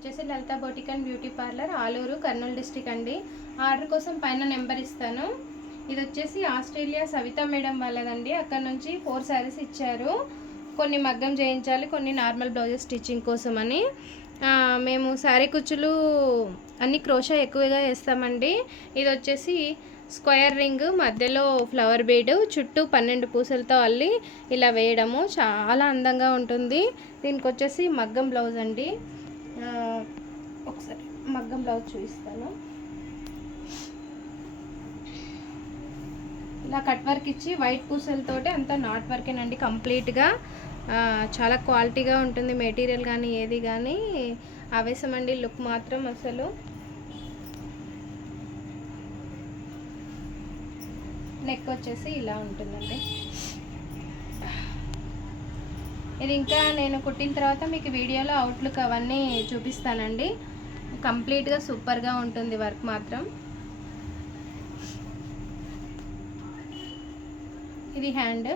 వచ్చేసి Lalitha boutique and beauty parlour, Aluru, Kurnool district అండి. Order కోసం పైన నెంబర్ ఇస్తాను. ఇది వచ్చేసి ఆస్ట్రేలియా సవిత మేడం వాళ్ళదండి. అక్కడ నుంచి 4 శారీస్ ఇచ్చారు. కొన్ని మగ్గం చేయించాలి, కొన్ని నార్మల్ బ్లౌజెస్ స్టిచ్చింగ్ కోసం అని. మేము శారీ కుచ్చులు అన్ని క్రోషా ఎక్కువగా వేస్తామండి. ఇది వచ్చేసి స్క్వేర్ రింగ్, మధ్యలో ఫ్లవర్ బీడ్, చుట్టూ 12 పూసలతో అల్లి ఇలా వేయడము చాలా అందంగా ఉంటుంది. దీనికి వచ్చేసి మగ్గం బ్లౌజ్ అండి. ఒకసారి మగ్గం బ్లౌజ్ చూపిస్తాను. ఇలా కట్ వర్క్ ఇచ్చి వైట్ పూసలతోటి అంతా నాట్ వర్కేనండి కంప్లీట్గా. చాలా క్వాలిటీగా ఉంటుంది మెటీరియల్ కానీ ఏది కానీ. ఆవేశమండి లుక్ మాత్రం అసలు. నెక్ వచ్చేసి ఇలా ఉంటుందండి. ఇది ఇంకా నేను కుట్టిన తర్వాత మీకు వీడియోలో అవుట్లుక్ అవన్నీ చూపిస్తానండి. కంప్లీట్గా సూపర్గా ఉంటుంది వర్క్ మాత్రం. ఇది హ్యాండ్.